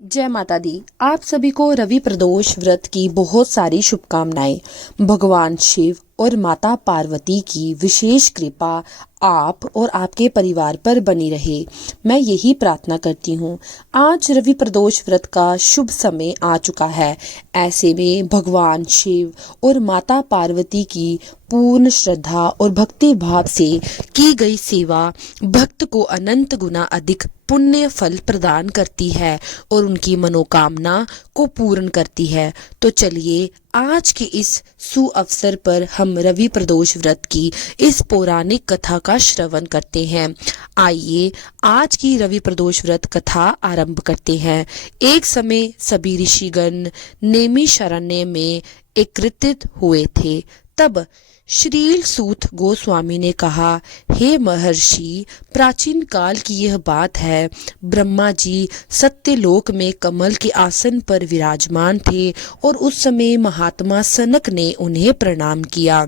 जय माता दी। आप सभी को रवि प्रदोष व्रत की बहुत सारी शुभकामनाएं। भगवान शिव और माता पार्वती की विशेष कृपा आप और आपके परिवार पर बनी रहे, मैं यही प्रार्थना करती हूँ। आज रवि प्रदोष व्रत का शुभ समय आ चुका है। ऐसे में भगवान शिव और माता पार्वती की पूर्ण श्रद्धा और भक्ति भाव से की गई सेवा भक्त को अनंत गुना अधिक पुण्य फल प्रदान करती है और उनकी मनोकामना को पूर्ण करती है। तो चलिए आज के इस सुअवसर पर हम रवि प्रदोष व्रत की इस पौराणिक कथा का श्रवण करते हैं। आइए आज की रवि प्रदोष व्रत कथा आरंभ करते हैं। एक समय सभी ऋषिगण नैमिषारण्य में एकत्रित हुए थे। तब श्रील सूत गोस्वामी ने कहा, हे महर्षि, प्राचीन काल की यह बात है। ब्रह्मा जी सत्यलोक में कमल के आसन पर विराजमान थे और उस समय महात्मा सनक ने उन्हें प्रणाम किया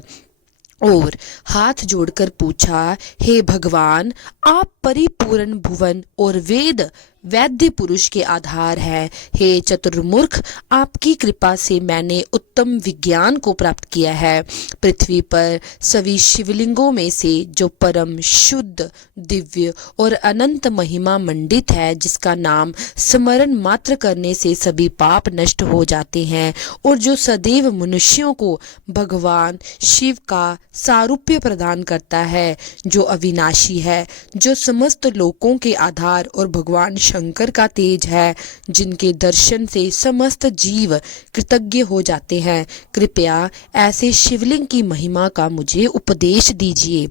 और हाथ जोड़कर पूछा, हे भगवान, आप परिपूर्ण भुवन और वेद वैद्य पुरुष के आधार हैं। हे चतुर्मुख, आपकी कृपा से मैंने उत्तम विज्ञान को प्राप्त किया है। पृथ्वी पर सभी शिवलिंगों में से जो परम शुद्ध, दिव्य और अनंत महिमा मंडित है, जिसका नाम स्मरण मात्र करने से सभी पाप नष्ट हो जाते हैं और जो सदैव मनुष्यों को भगवान शिव का सारूप्य प्रदान करता है, जो अविनाशी है, जो समस्त लोकों के आधार और भगवान शंकर का तेज है, जिनके दर्शन से समस्त जीव कृतज्ञ हो जाते हैं। कृपया ऐसे शिवलिंग की महिमा का मुझे उपदेश दीजिए।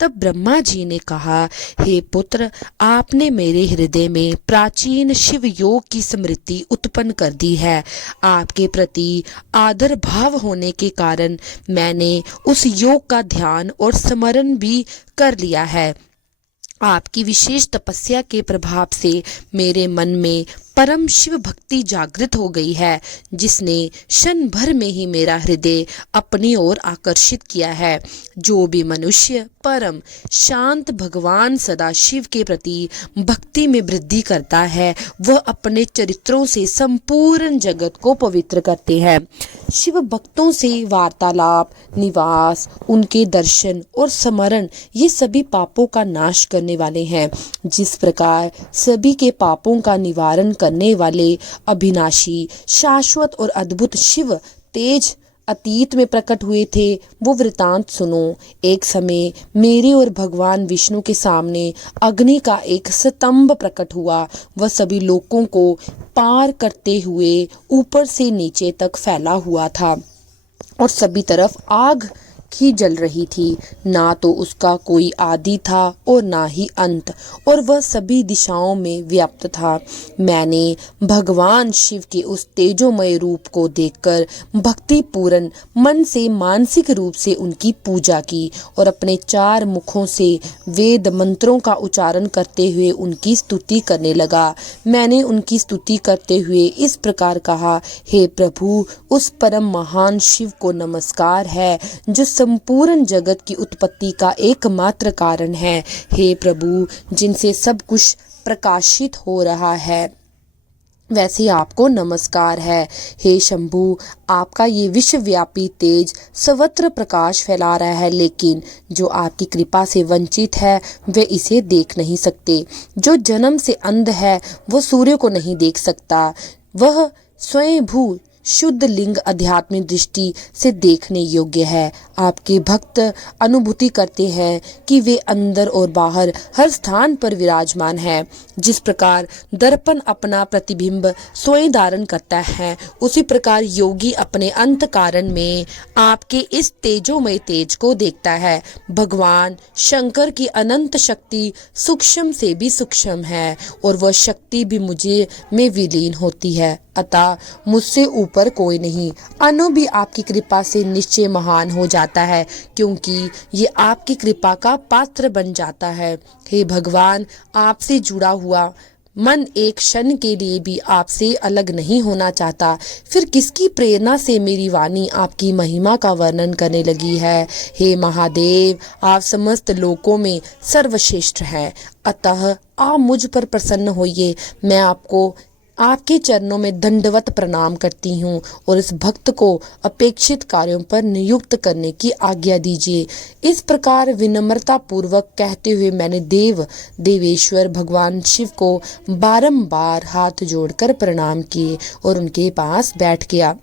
तब ब्रह्मा जी ने कहा, हे पुत्र, आपने मेरे हृदय में प्राचीन शिव योग की स्मृति उत्पन्न कर दी है। आपके प्रति आदर भाव होने के कारण मैंने उस योग का ध्यान और स्मरण भी कर लिया है। आपकी विशेष तपस्या के प्रभाव से मेरे मन में परम शिव भक्ति जागृत हो गई है, जिसने क्षण भर में ही मेरा हृदय अपनी ओर आकर्षित किया है। जो भी मनुष्य परम शांत भगवान सदा शिव के प्रति भक्ति में वृद्धि करता है, वह अपने चरित्रों से संपूर्ण जगत को पवित्र करते हैं। शिव भक्तों से वार्तालाप, निवास, उनके दर्शन और स्मरण, ये सभी पापों का नाश करने वाले हैं। जिस प्रकार सभी के पापों का निवारण करने वाले अविनाशी, शाश्वत और अद्भुत शिव तेज अतीत में प्रकट हुए थे, वो वृतांत सुनो। एक समय मेरे और भगवान विष्णु के सामने अग्नि का एक स्तंभ प्रकट हुआ। वह सभी लोकों को पार करते हुए ऊपर से नीचे तक फैला हुआ था और सभी तरफ आग ही जल रही थी। ना तो उसका कोई आदि था और ना ही अंत, और वह सभी दिशाओं में व्याप्त था। मैंने भगवान शिव के उस तेजोमय रूप को देखकर भक्ति पूर्ण मन से मानसिक रूप से उनकी पूजा की और अपने 4 मुखों से वेद मंत्रों का उच्चारण करते हुए उनकी स्तुति करने लगा। मैंने उनकी स्तुति करते हुए इस प्रकार कहा, हे प्रभु, उस परम महान शिव को नमस्कार है जो संपूर्ण जगत की उत्पत्ति का एकमात्र कारण है। हे प्रभु, जिनसे सब कुछ प्रकाशित हो रहा है, वैसे आपको नमस्कार है। हे शंभु, आपका ये विश्वव्यापी तेज सर्वत्र प्रकाश फैला रहा है, लेकिन जो आपकी कृपा से वंचित है वे इसे देख नहीं सकते। जो जन्म से अंध है वो सूर्य को नहीं देख सकता। वह स्वयंभू शुद्ध लिंग आध्यात्मिक दृष्टि से देखने योग्य है। आपके भक्त अनुभूति करते हैं कि वे अंदर और बाहर हर स्थान पर विराजमान है। जिस प्रकार दर्पण अपना प्रतिबिंब स्वयं धारण करता है, उसी प्रकार योगी अपने अंत कारण में आपके इस तेजोमय तेज को देखता है। भगवान शंकर की अनंत शक्ति सूक्ष्म से भी सूक्ष्म है और वह शक्ति भी मुझे में विलीन होती है। अतः मुझसे ऊपर कोई नहीं। अनु भी आपकी कृपा से निश्चय महान हो जाता है, क्योंकि ये आपकी कृपा का पात्र बन जाता है। हे भगवान, आपसे जुड़ा हुआ मन एक क्षण के लिए भी आपसे अलग नहीं होना चाहता। फिर किसकी प्रेरणा से मेरी वाणी आपकी महिमा का वर्णन करने लगी है। हे महादेव, आप समस्त लोकों में सर्वश्रेष्ठ हैं, अतः आप मुझ पर प्रसन्न होइए। मैं आपको आपके चरणों में दंडवत प्रणाम करती हूँ और इस भक्त को अपेक्षित कार्यों पर नियुक्त करने की आज्ञा दीजिए। इस प्रकार विनम्रता पूर्वक कहते हुए मैंने देवेश्वर भगवान शिव को बारंबार हाथ जोड़कर प्रणाम किए और उनके पास बैठ गया।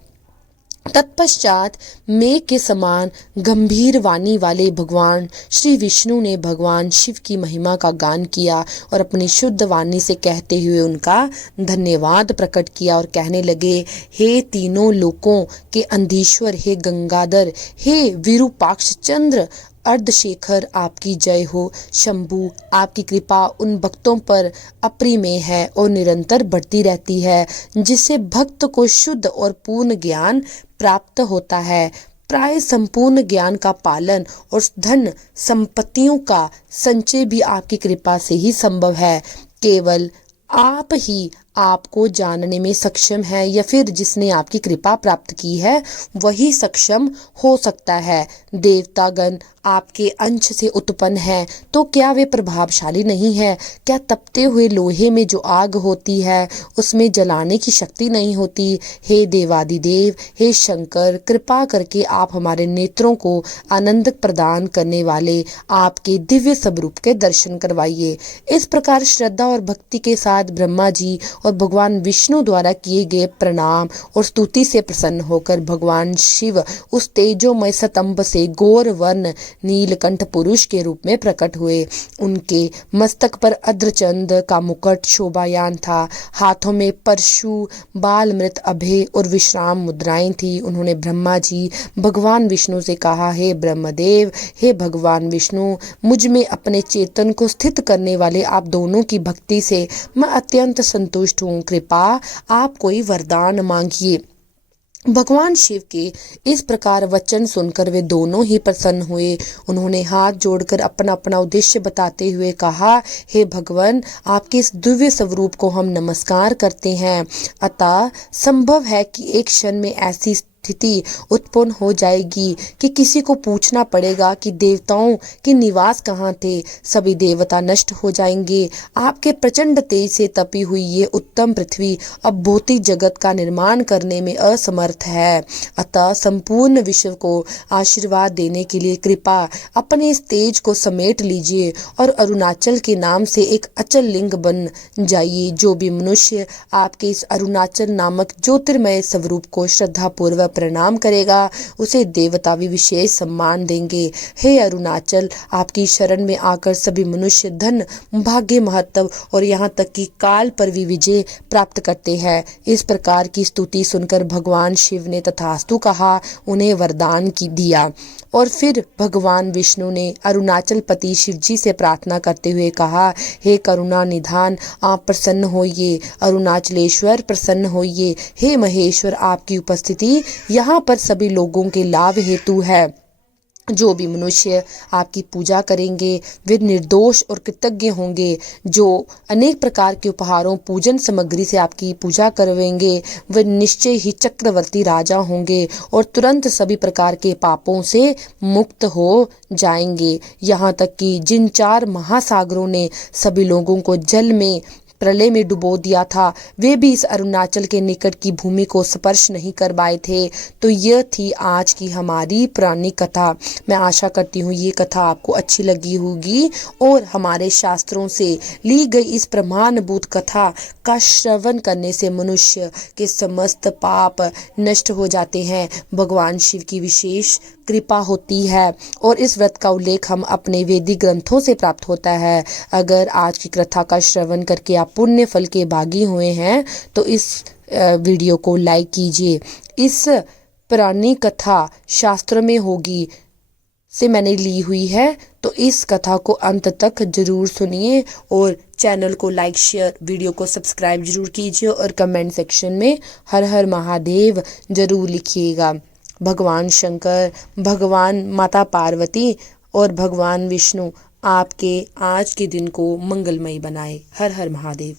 तत्पश्चात मेघ के समान गंभीर वाणी वाले भगवान श्री विष्णु ने भगवान शिव की महिमा का गान किया और अपनी शुद्ध वाणी से कहते हुए उनका धन्यवाद प्रकट किया और कहने लगे, हे तीनों लोकों के अंधीश्वर, हे गंगाधर, हे विरूपाक्ष चंद्र अर्धशेखर, आपकी जय हो। शंभु, आपकी कृपा उन भक्तों पर अपरिमेय है और निरंतर बढ़ती रहती है, जिससे भक्त को शुद्ध और पूर्ण ज्ञान प्राप्त होता है। प्राय संपूर्ण ज्ञान का पालन और धन संपत्तियों का संचय भी आपकी कृपा से ही संभव है। केवल आप ही आपको जानने में सक्षम है, या फिर जिसने आपकी कृपा प्राप्त की है वही सक्षम हो सकता है। देवतागण आपके अंश से उत्पन्न है, तो क्या वे प्रभावशाली नहीं है? क्या तपते हुए लोहे में जो आग होती है उसमें जलाने की शक्ति नहीं होती? हे देवादिदेव, हे शंकर, कृपा करके आप हमारे नेत्रों को आनंद प्रदान करने वाले आपके दिव्य स्वरूप के दर्शन करवाइए। इस प्रकार श्रद्धा और भक्ति के साथ ब्रह्मा जी और भगवान विष्णु द्वारा किए गए प्रणाम और स्तुति से प्रसन्न होकर भगवान शिव उस तेजोमय स्तंभ से गौर वर्ण नीलकंठ पुरुष के रूप में प्रकट हुए। उनके मस्तक पर अद्रचंद का मुकुट शोभायान था, हाथों में परशु, बाल मृत, अभय और विश्राम मुद्राएं थी। उन्होंने ब्रह्मा जी भगवान विष्णु से कहा, हे ब्रह्मदेव, हे भगवान विष्णु, मुझ में अपने चेतन को स्थित करने वाले आप दोनों की भक्ति से मैं अत्यंत संतुष्ट हूँ। कृपा आप कोई वरदान मांगिए। भगवान शिव के इस प्रकार वचन सुनकर वे दोनों ही प्रसन्न हुए। उन्होंने हाथ जोड़कर अपना अपना उद्देश्य बताते हुए कहा, हे भगवान, आपके इस दिव्य स्वरूप को हम नमस्कार करते हैं। अतः संभव है कि एक क्षण में ऐसी स्थिति उत्पन्न हो जाएगी कि किसी को पूछना पड़ेगा कि देवताओं के निवास कहाँ थे। सभी देवता नष्ट हो जाएंगे। आपके प्रचंड तेज से तपी हुई ये उत्तम पृथ्वी अब भौतिक जगत का निर्माण करने में असमर्थ है। अतः संपूर्ण विश्व को आशीर्वाद देने के लिए कृपा अपने इस तेज को समेट लीजिए और अरुणाचल के नाम से एक अचल लिंग बन जाइए। जो भी मनुष्य आपके इस अरुणाचल नामक ज्योतिर्मय स्वरूप को श्रद्धा पूर्वक प्रणाम करेगा, उसे देवता भी विशेष सम्मान देंगे। हे अरुणाचल, आपकी शरण में आकर सभी मनुष्य धन, भाग्य, महत्व और यहाँ तक कि काल पर भी विजय प्राप्त करते हैं। इस प्रकार की स्तुति सुनकर भगवान शिव ने तथास्तु कहा, उन्हें वरदान की दिया। और फिर भगवान विष्णु ने अरुणाचल पति शिव जी से प्रार्थना करते हुए कहा, हे करुणा निधान, आप प्रसन्न होइए। अरुणाचलेश्वर प्रसन्न होइए। हे महेश्वर, आपकी उपस्थिति यहाँ पर सभी लोगों के लाभ हेतु है। जो भी मनुष्य आपकी पूजा करेंगे वे निर्दोष और कृतज्ञ होंगे। जो अनेक प्रकार के उपहारों, पूजन सामग्री से आपकी पूजा करवेंगे वे निश्चय ही चक्रवर्ती राजा होंगे और तुरंत सभी प्रकार के पापों से मुक्त हो जाएंगे। यहाँ तक कि जिन 4 महासागरों ने सभी लोगों को जल में प्रलय में डुबो दिया था, वे भी इस अरुणाचल के निकट की भूमि को स्पर्श नहीं कर पाए थे। तो यह थी आज की हमारी पुरानी कथा। मैं आशा करती हूँ ये कथा आपको अच्छी लगी होगी और हमारे शास्त्रों से ली गई इस प्रमाणभूत कथा का श्रवण करने से मनुष्य के समस्त पाप नष्ट हो जाते हैं। भगवान शिव की विशेष कृपा होती है और इस व्रत का उल्लेख हम अपने वैदिक ग्रंथों से प्राप्त होता है। अगर आज की कथा का श्रवण करके आप पुण्य फल के भागी हुए हैं तो इस वीडियो को लाइक कीजिए। इस पुरानी कथा शास्त्र में होगी से मैंने ली हुई है, तो इस कथा को अंत तक जरूर सुनिए और चैनल को लाइक, शेयर, वीडियो को सब्सक्राइब जरूर कीजिए और कमेंट सेक्शन में हर हर महादेव जरूर लिखिएगा। भगवान शंकर, भगवान माता पार्वती और भगवान विष्णु आपके आज के दिन को मंगलमय बनाए। हर हर महादेव।